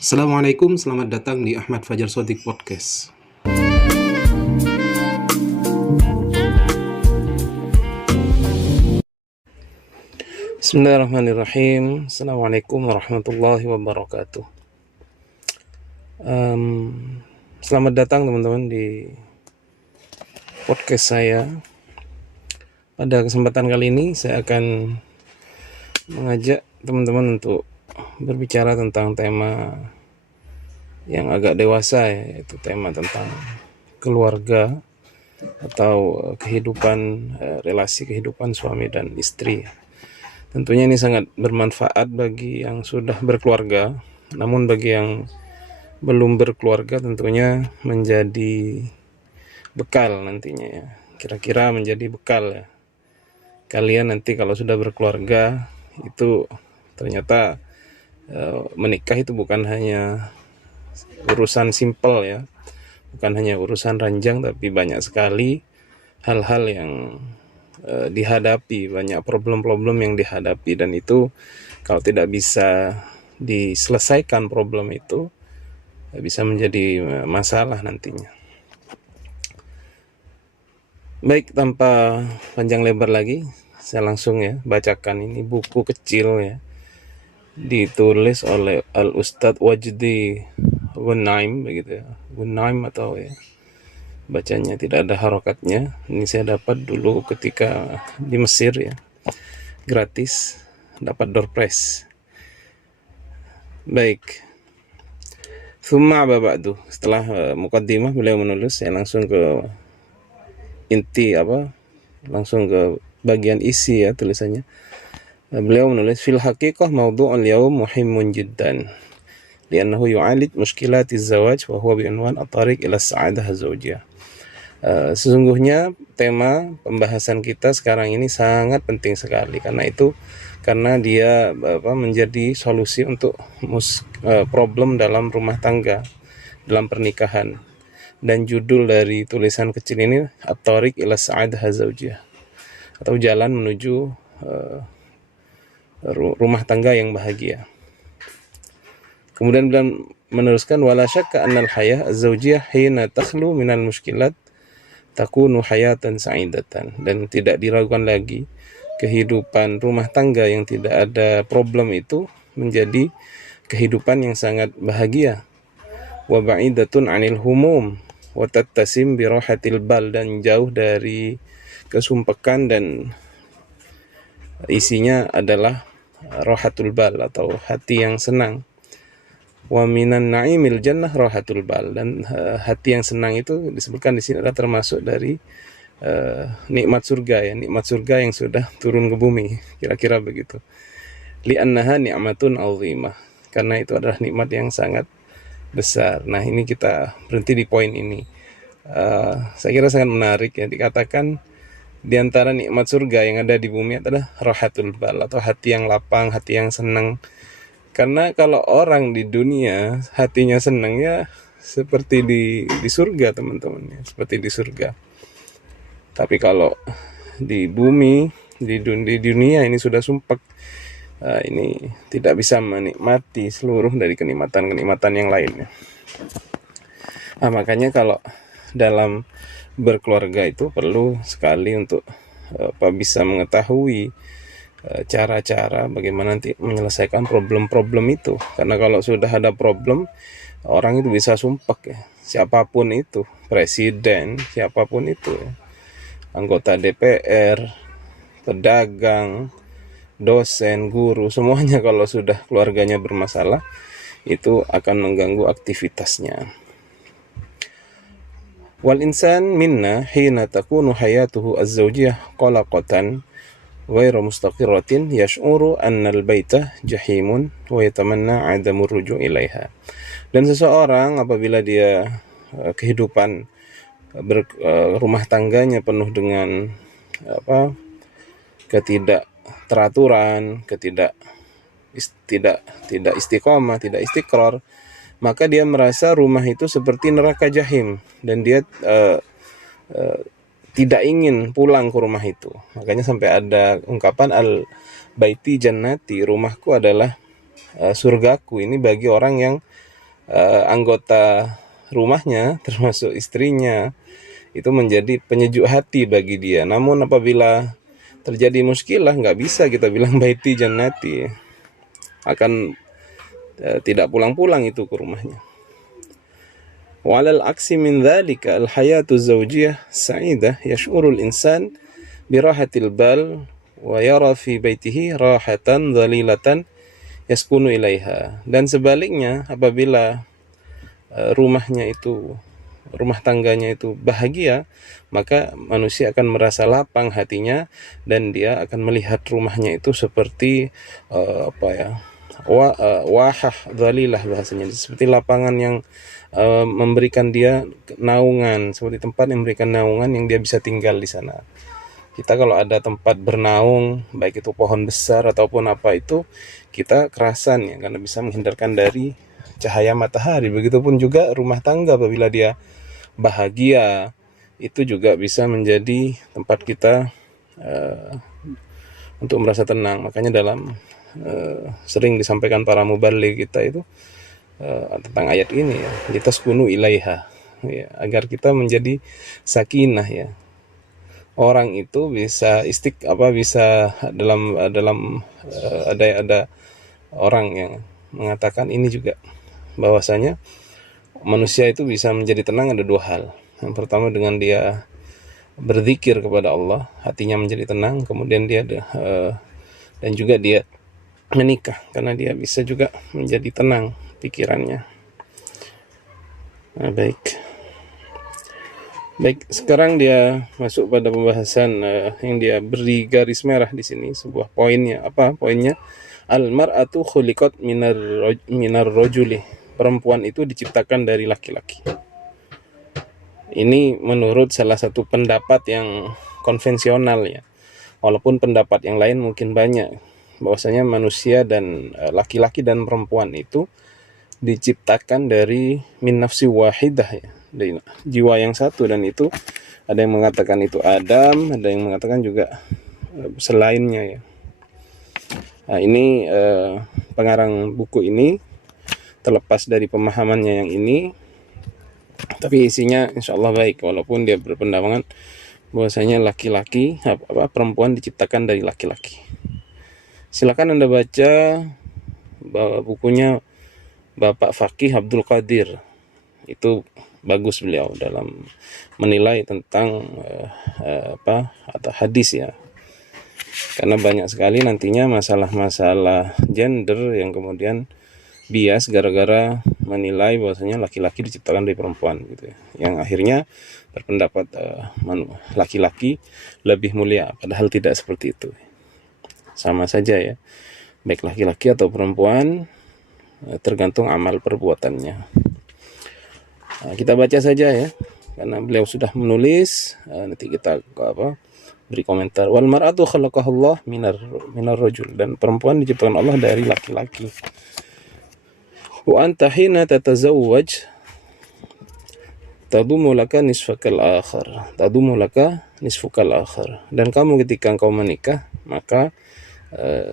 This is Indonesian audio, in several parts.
Assalamualaikum, selamat datang di Ahmad Fajar Shodiq Podcast. Bismillahirrahmanirrahim. Assalamualaikum warahmatullahi wabarakatuh. Selamat datang teman-teman di podcast saya. Pada kesempatan kali ini saya akan mengajak teman-teman untuk berbicara tentang tema yang agak dewasa, yaitu tema tentang keluarga atau relasi kehidupan suami dan istri. Tentunya ini sangat bermanfaat bagi yang sudah berkeluarga, namun bagi yang belum berkeluarga tentunya menjadi bekal nantinya ya. Kira-kira menjadi bekal ya. Kalian nanti kalau sudah berkeluarga itu ternyata menikah itu bukan hanya urusan simpel ya, bukan hanya urusan ranjang, tapi banyak sekali hal-hal yang dihadapi, banyak problem-problem yang dihadapi, dan itu kalau tidak bisa diselesaikan problem itu bisa menjadi masalah nantinya. Baik, tanpa panjang lebar lagi, saya langsung ya bacakan ini buku kecil ya, ditulis oleh Al-Ustadz Wajdi Ghunaim begitu ya, Ghunaim atau ya bacanya tidak ada harokatnya. Ini saya dapat dulu ketika di Mesir ya, gratis, dapat door prize. Baik, Thumma ba'du, setelah mukaddimah beliau menulis, saya langsung ke inti langsung ke bagian isi ya tulisannya. Beliau menulis, fil haqiqah mawdu'ul yawm muhimmun jiddan li'annahu yu'alij mushkilatiz zawaj wa huwa bi'unwan at-tariq ila as-sa'adah az-zawjiyah. Sesungguhnya tema pembahasan kita sekarang ini sangat penting sekali, karena dia menjadi solusi untuk problem dalam rumah tangga, dalam pernikahan. Dan judul dari tulisan kecil ini At-Tariq ila Sa'adah Az-Zawjiyah, atau jalan menuju rumah tangga yang bahagia. Kemudian beliau meneruskan, wala syakka annal hayah az-zawjiyah hina takhlu minal mushkilat takunu hayatan sa'idatan. Dan tidak diragukan lagi, kehidupan rumah tangga yang tidak ada problem itu menjadi kehidupan yang sangat bahagia. Wa ba'idatun 'anil humum wa tattasim bi rahatil bal, dan jauh dari kesumpekan, dan isinya adalah rahatul bal atau hati yang senang. Wa minan na'imil jannah rahatul bal, dan hati yang senang itu disebutkan di sini adalah termasuk dari nikmat surga ya, nikmat surga yang sudah turun ke bumi, kira-kira begitu. Li'annaha ni'matun 'azimah, karena itu adalah nikmat yang sangat besar. Nah, ini kita berhenti di poin ini. Saya kira sangat menarik ya, dikatakan di antara nikmat surga yang ada di bumi adalah rahatul bal, atau hati yang lapang, hati yang senang. Karena kalau orang di dunia hatinya senang ya seperti di surga teman-teman ya, seperti di surga. Tapi kalau di bumi, di dunia ini sudah sumpek, ini tidak bisa menikmati seluruh dari kenikmatan-kenikmatan yang lainnya. Makanya kalau dalam berkeluarga itu perlu sekali untuk bisa mengetahui cara-cara bagaimana nanti menyelesaikan problem-problem itu. Karena kalau sudah ada problem, orang itu bisa sumpek ya, siapapun itu, presiden, siapapun itu ya, anggota DPR, pedagang, dosen, guru, semuanya kalau sudah keluarganya bermasalah, itu akan mengganggu aktivitasnya. Wal insan minna hina takunu hayatuhu az-zawjiyah qalaqatan ghairu mustaqirratin yash'uru anna al-baita jahimun wa yatamanna 'adamur ruju' ilaiha. Dan seseorang apabila dia kehidupan rumah tangganya penuh dengan ketidakteraturan, tidak istiqomah, tidak istiqrar, maka dia merasa rumah itu seperti neraka jahim, dan dia tidak ingin pulang ke rumah itu. Makanya sampai ada ungkapan al-baiti jannati, rumahku adalah surgaku. Ini bagi orang yang anggota rumahnya termasuk istrinya itu menjadi penyejuk hati bagi dia. Namun apabila terjadi muskilah, nggak bisa kita bilang baiti jannati, akan tidak pulang-pulang itu ke rumahnya. Walal aksi min dzalika al hayatu zawjiyah sa'idah yash'urul insan birahatil bal wa yara fi baitihi rahatan dhalilatan yaskunu ilaiha. Dan sebaliknya, apabila rumah tangganya itu bahagia, maka manusia akan merasa lapang hatinya dan dia akan melihat rumahnya itu seperti wahah dhalilah bahasanya, seperti lapangan yang memberikan dia naungan, seperti tempat yang memberikan naungan yang dia bisa tinggal di sana. Kita kalau ada tempat bernaung, baik itu pohon besar ataupun apa itu, kita kerasan ya, karena bisa menghindarkan dari cahaya matahari. Begitupun juga rumah tangga, apabila dia bahagia, itu juga bisa menjadi tempat kita untuk merasa tenang. Makanya dalam sering disampaikan para mubaligh kita itu tentang ayat ini ya, litaskunu ilaiha, ya, agar kita menjadi sakinah ya. Orang itu bisa bisa dalam ada orang yang mengatakan ini juga, bahwasanya manusia itu bisa menjadi tenang ada dua hal. Yang pertama, dengan dia berzikir kepada Allah, hatinya menjadi tenang. Kemudian dia dan juga dia menikah, karena dia bisa juga menjadi tenang pikirannya. Nah, baik, sekarang dia masuk pada pembahasan yang dia beri garis merah di sini, sebuah poinnya. Apa poinnya? Al-mar'atu khuliqat minar rajuli. Perempuan itu diciptakan dari laki-laki. Ini menurut salah satu pendapat yang konvensional ya. Walaupun pendapat yang lain mungkin banyak, bahwasanya manusia dan laki-laki dan perempuan itu diciptakan dari min nafsi wahidah ya, dari jiwa yang satu. Dan itu ada yang mengatakan itu Adam, ada yang mengatakan juga selainnya ya. Nah, ini pengarang buku ini terlepas dari pemahamannya yang ini, tapi isinya insya Allah baik, walaupun dia berpendapat bahwasanya perempuan diciptakan dari laki-laki. Silakan Anda baca bukunya Bapak Fakih Abdul Qadir. Itu bagus beliau dalam menilai tentang atau hadis ya. Karena banyak sekali nantinya masalah-masalah gender yang kemudian bias gara-gara menilai bahwasanya laki-laki diciptakan dari perempuan gitu ya. Yang akhirnya berpendapat laki-laki lebih mulia, padahal tidak seperti itu. Sama saja ya, baik laki-laki atau perempuan, tergantung amal perbuatannya. Nah, kita baca saja ya, karena beliau sudah menulis. Nanti kita beri komentar. Wal mar'atu khalaqahullah minar rajul, dan perempuan diciptakan Allah dari laki-laki. Wa anta hina tatazawwaj tadumu laka nisfukal akhar. Dan kamu ketika engkau menikah, maka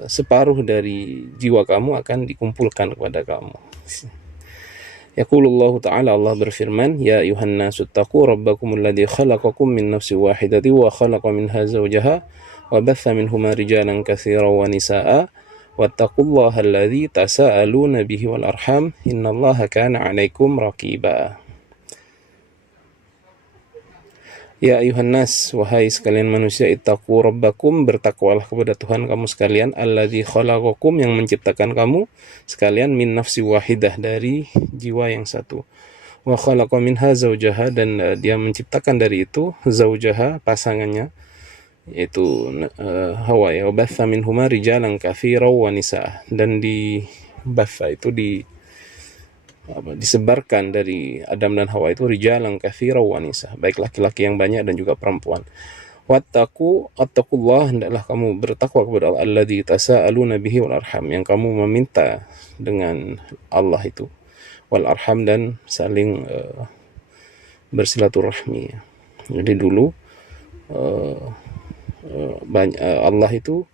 separuh dari jiwa kamu akan dikumpulkan kepada kamu. Yaqulullahu ta'ala, Allah berfirman, ya ayuhan nasu taqu rabbakumul ladzi khalaqakum min nafsin wahidatin wa khalaqa minha zawjaha wa batha minhuma rijalan katsiran wa nisaa wattaqullaha alladzi tasaaluna bihi wal arham innallaha kana 'alaikum raqiba. Ya ayuhan nas, wahai sekalian manusia, ittaqu rabbakum, bertakwalah kepada Tuhan kamu sekalian, alladzi khalaqakum, yang menciptakan kamu sekalian, min nafsi wahidah, dari jiwa yang satu, wa khalaqa minha zawjaha, dan dia menciptakan dari itu zawjaha, pasangannya, yaitu Hawa ya, wa batha minhuma rijalan katsiran wa nisaa, dan di batha itu disebarkan dari Adam dan Hawa itu rijalan katsiran wa nisaa, baik laki-laki yang banyak dan juga perempuan. Wattaqullah, hendaklah kamu bertakwa kepada Allah, alladzi tasaaluna bihi wal arham, yang kamu meminta dengan Allah itu, wal arham, dan saling bersilaturahmi. Jadi dulu Allah itu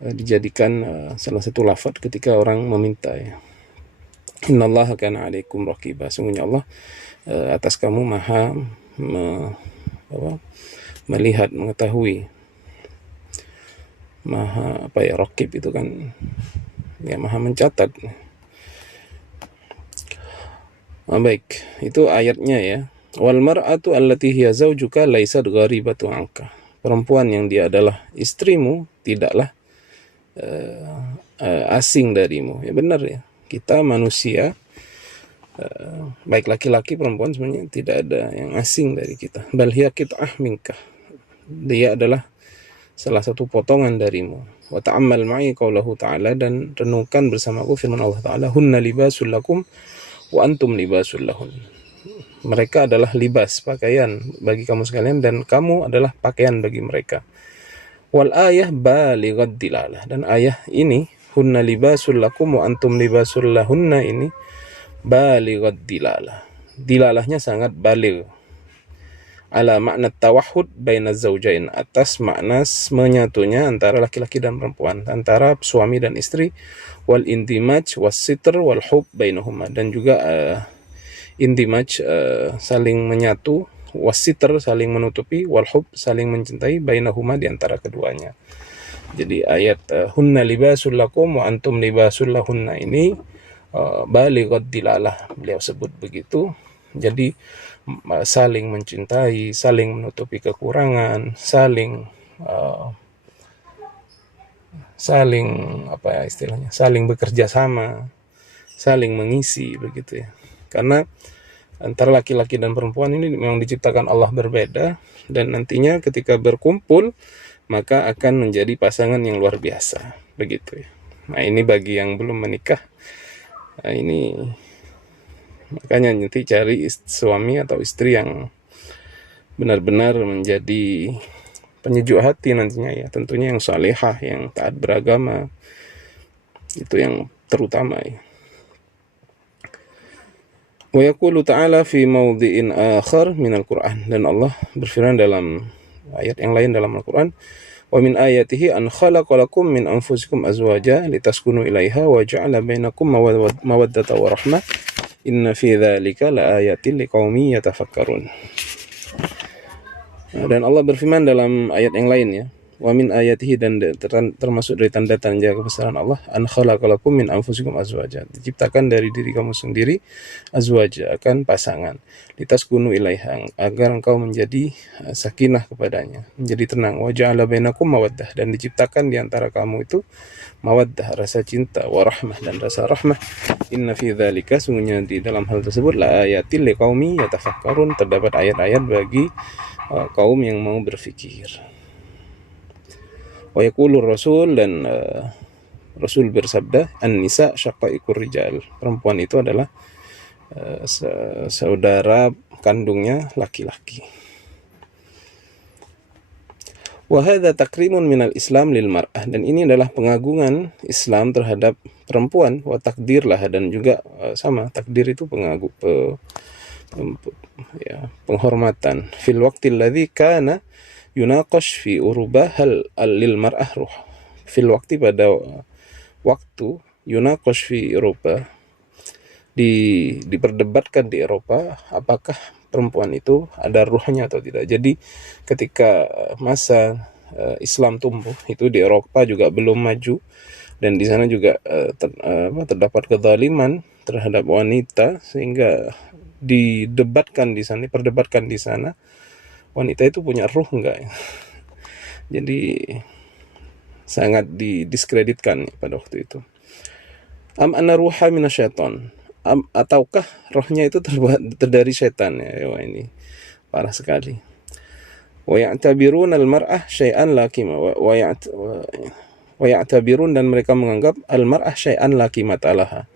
dijadikan salah satu lafaz ketika orang meminta ya. Innallaha kana 'alaikum raqiba. Sungguhnya Allah atas kamu maha melihat, mengetahui. Maha raqib itu kan ya maha mencatat. Baik, itu ayatnya ya. Wal mar'atu allati hiya zawjuka laysat gharibatu anka. Perempuan yang dia adalah istrimu tidaklah asing darimu. Ya benar ya. Kita manusia baik laki-laki perempuan sebenarnya tidak ada yang asing dari kita. Bal hiya qit'ah minka. Dia adalah salah satu potongan darimu. Wa ta'ammal ma'i qaulahu ta'ala, dan renungkan bersamaku firman Allah Ta'ala, hunna libasul lakum wa antum libasul lahun. Mereka adalah libas, pakaian bagi kamu sekalian, dan kamu adalah pakaian bagi mereka. Wal ayah balighat dilalah, dan ayah ini hunna libasul lakum wa antum libasul lahunna ini balighat dilalah. Dilalahnya sangat baligh. Ala makna tawahud baina zaujain, atas makna menyatunya antara laki-laki dan perempuan, antara suami dan istri. Wal indimaj was sitr wal hub bainahuma, dan juga indimaj saling menyatu, was sitr saling menutupi, wal hub saling mencintai, bainahuma di antara keduanya. Jadi ayat hunna libasul lakum wa antum libasul lahunna ini balighat dilalah, beliau sebut begitu. Jadi saling mencintai, saling menutupi kekurangan, saling saling bekerja sama, saling mengisi begitu ya. Karena antara laki-laki dan perempuan ini memang diciptakan Allah berbeda, dan nantinya ketika berkumpul maka akan menjadi pasangan yang luar biasa begitu ya. Nah, ini bagi yang belum menikah, ini makanya nanti cari suami atau istri yang benar-benar menjadi penyejuk hati nantinya ya. Tentunya yang salihah, yang taat beragama, itu yang terutama ya. Wa yaqulu ta'ala fi mawdhi'in akhar minal Qur'an, dan Allah berfirman dalam ayat yang lain dalam Al-Qur'an, wa min ayatihi an khalaqalakum min anfusikum azwaja litaskunu ilaiha wa ja'ala bainakum mawaddata wa rahmah inna fi dzalika laayatin liqaumin yatafakkarun. Dan Allah berfirman dalam ayat yang lain ya, wa min ayatihi, dan termasuk dari tanda-tanda kebesaran Allah, an khalaqalakum min anfusikum azwaja, diciptakan dari diri kamu sendiri, azwaja akan pasangan, litaskunu ilaiha, agar engkau menjadi sakinah kepadanya, menjadi tenang, wa ja'ala bainakum mawaddah, dan diciptakan di antara kamu itu mawaddah, rasa cinta, wa rahmah, dan rasa rahmah. Inna fi dzalika, sungguhnya di dalam hal tersebut, la ayatil liqaumi yatafakkarun, terdapat ayat-ayat bagi kaum yang mau berfikir. Wa yaqulur rasul, dan Rasul bersabda, an-nisa syaqaiqur rijal, perempuan itu adalah saudara kandungnya laki-laki. Wa hadza takrimun minal Islam lil mar'ah, dan ini adalah pengagungan Islam terhadap perempuan. Wa takdir lah, dan juga sama, takdir itu penghormatan. Fil waqtil ladzi kana yunaqash fi urubah hal lil mar'ah ruh. Fil waqti, pada waktu, yunaqash fi Eropa, diperdebatkan di Eropa, apakah perempuan itu ada ruhnya atau tidak. Jadi ketika masa Islam tumbuh itu di Eropa juga belum maju, dan di sana juga terdapat kezaliman terhadap wanita, sehingga diperdebatkan di sana, wanita itu punya ruh enggak. Jadi sangat didiskreditkan pada waktu itu. Am anna ruha minasyaiton, ataukah rohnya itu dari setan ya. Wah, ini parah sekali. Wa ya'tabirun al-mar'ah syai'an la qima wa ya'tabirun, dan mereka menganggap al-mar'ah syai'an la qimata laha,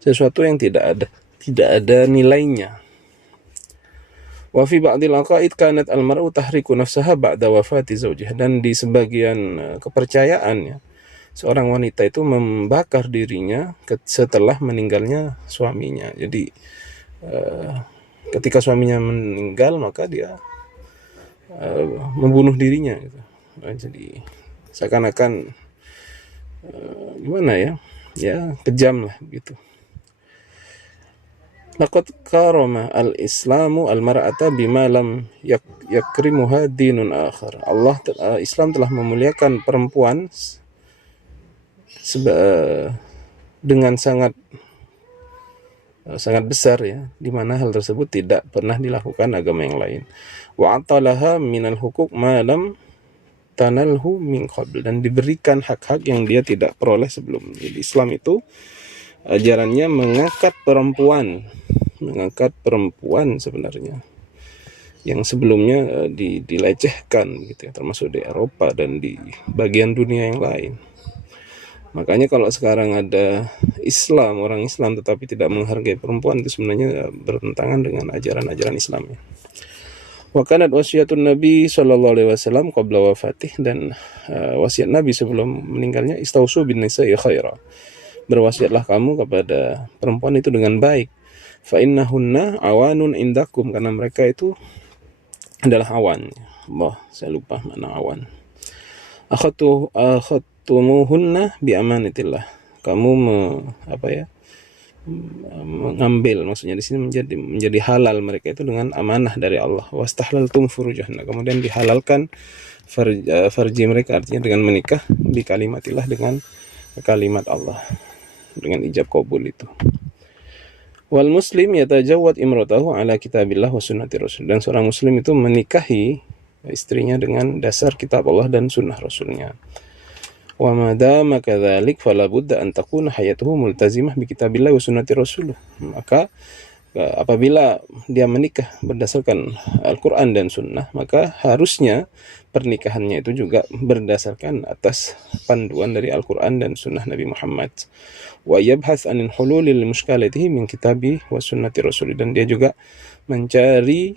sesuatu yang tidak ada nilainya. Wa fi ba'dil aqaid kanat al-mar'u tahriku nafsaha ba'da wafati zawjiha, dan di sebagian kepercayaannya, seorang wanita itu membakar dirinya setelah meninggalnya suaminya. Jadi ketika suaminya meninggal, maka dia membunuh dirinya gitu. Jadi seakan-akan gimana ya, kejam lah gitu. Laqad karama al-Islamu al-mar'ata bima lam yakrimuha dinun akhar. Islam telah memuliakan perempuan dengan sangat besar ya, di mana hal tersebut tidak pernah dilakukan agama yang lain. Wa atalaha minal hukuk ma lam tanalhu min qabl, dan diberikan hak-hak yang dia tidak peroleh sebelum. Jadi Islam itu ajarannya mengangkat perempuan sebenarnya yang sebelumnya dilecehkan gitu ya, termasuk di Eropa dan di bagian dunia yang lain. Makanya kalau sekarang ada orang Islam tetapi tidak menghargai perempuan, itu sebenarnya bertentangan dengan ajaran-ajaran Islam ya. Wa kanat wasiatun Nabi sallallahu alaihi wasallam qabla wafatih, dan wasiat Nabi sebelum meninggalnya, istausu bin nisa'i khaira, berwasiatlah kamu kepada perempuan itu dengan baik. Fa innahunna awanun indakum, karena mereka itu adalah awan. Saya lupa mana awan. Akhatumuhunna bi amanatillah. Kamu mengambil, maksudnya di sini menjadi halal mereka itu dengan amanah dari Allah. Wastahlaltum furujahna, kemudian dihalalkan farji mereka, artinya dengan menikah bi kalimatillah, dengan kalimat Allah, dengan ijab qabul itu. Wal muslim yatajawwad imratahu ala kitabillah wa sunnati rasul, dan seorang muslim itu menikahi istrinya dengan dasar kitab Allah dan sunnah rasulnya. Wa ma dama kadzalik fala budda an takuna hayatuhu multazimah bi kitabillah wa sunnati rasul. Maka apabila dia menikah berdasarkan Al-Quran dan Sunnah, maka harusnya pernikahannya itu juga berdasarkan atas panduan dari Al-Quran dan Sunnah Nabi Muhammad. Wa yabhath anil hululil mushkalatihi min kitabi wa sunnati rasuli, dan dia juga mencari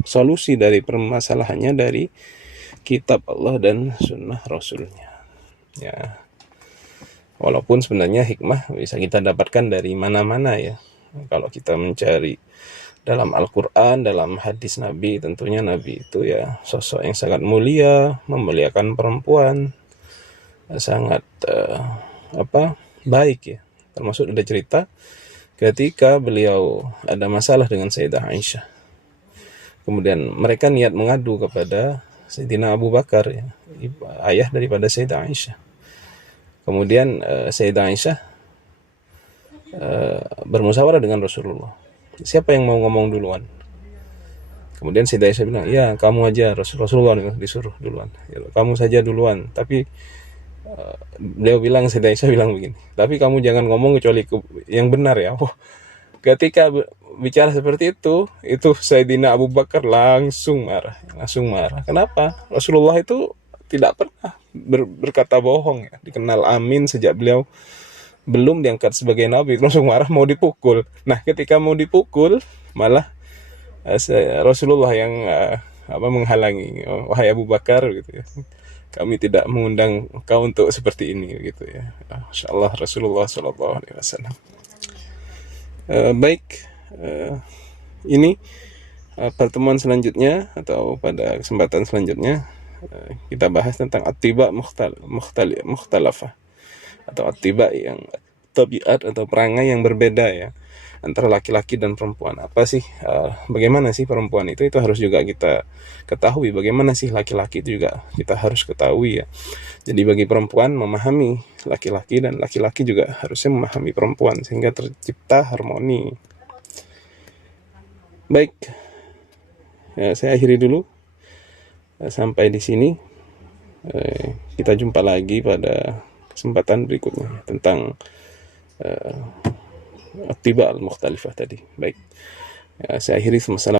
solusi dari permasalahannya dari kitab Allah dan Sunnah Rasulnya ya. Walaupun sebenarnya hikmah bisa kita dapatkan dari mana-mana ya. Kalau kita mencari dalam Al-Quran, dalam hadis Nabi, tentunya Nabi itu ya sosok yang sangat mulia, memuliakan perempuan, sangat baik ya. Termasuk ada cerita ketika beliau ada masalah dengan Sayyidah Aisyah. Kemudian mereka niat mengadu kepada Sayyidina Abu Bakar ya, ayah daripada Sayyidah Aisyah. Kemudian Sayyidah Aisyah bermusyawarah dengan Rasulullah, siapa yang mau ngomong duluan? Kemudian Sayyidah Aisyah bilang, ya kamu aja. Rasulullah disuruh duluan, ya, kamu saja duluan. Tapi Sayyidah Aisyah bilang begini, tapi kamu jangan ngomong kecuali yang benar ya. Ketika bicara seperti itu Sayyidina Abu Bakar langsung marah. Kenapa? Rasulullah itu tidak pernah berkata bohong ya. Dikenal amin sejak beliau belum diangkat sebagai nabi, langsung marah, mau dipukul. Nah, ketika mau dipukul malah Rasulullah yang menghalangi. Wahai Abu Bakar gitu ya, kami tidak mengundang kau untuk seperti ini gitu ya. Masyaallah Rasulullah sallallahu alaihi wasallam. Baik, ini pertemuan selanjutnya atau pada kesempatan selanjutnya kita bahas tentang attiba mukhtalafah atau attiba yang tabiat atau perangai yang berbeda ya antara laki-laki dan perempuan. Apa sih bagaimana sih perempuan itu harus juga kita ketahui, bagaimana sih laki-laki itu juga kita harus ketahui ya. Jadi bagi perempuan memahami laki-laki dan laki-laki juga harusnya memahami perempuan sehingga tercipta harmoni. Baik, ya, saya akhiri dulu sampai di sini. Kita jumpa lagi pada kesempatan berikutnya tentang attiba al-mukhtalifah tadi. Baik, ya, saya akhiri. Assalamualaikum.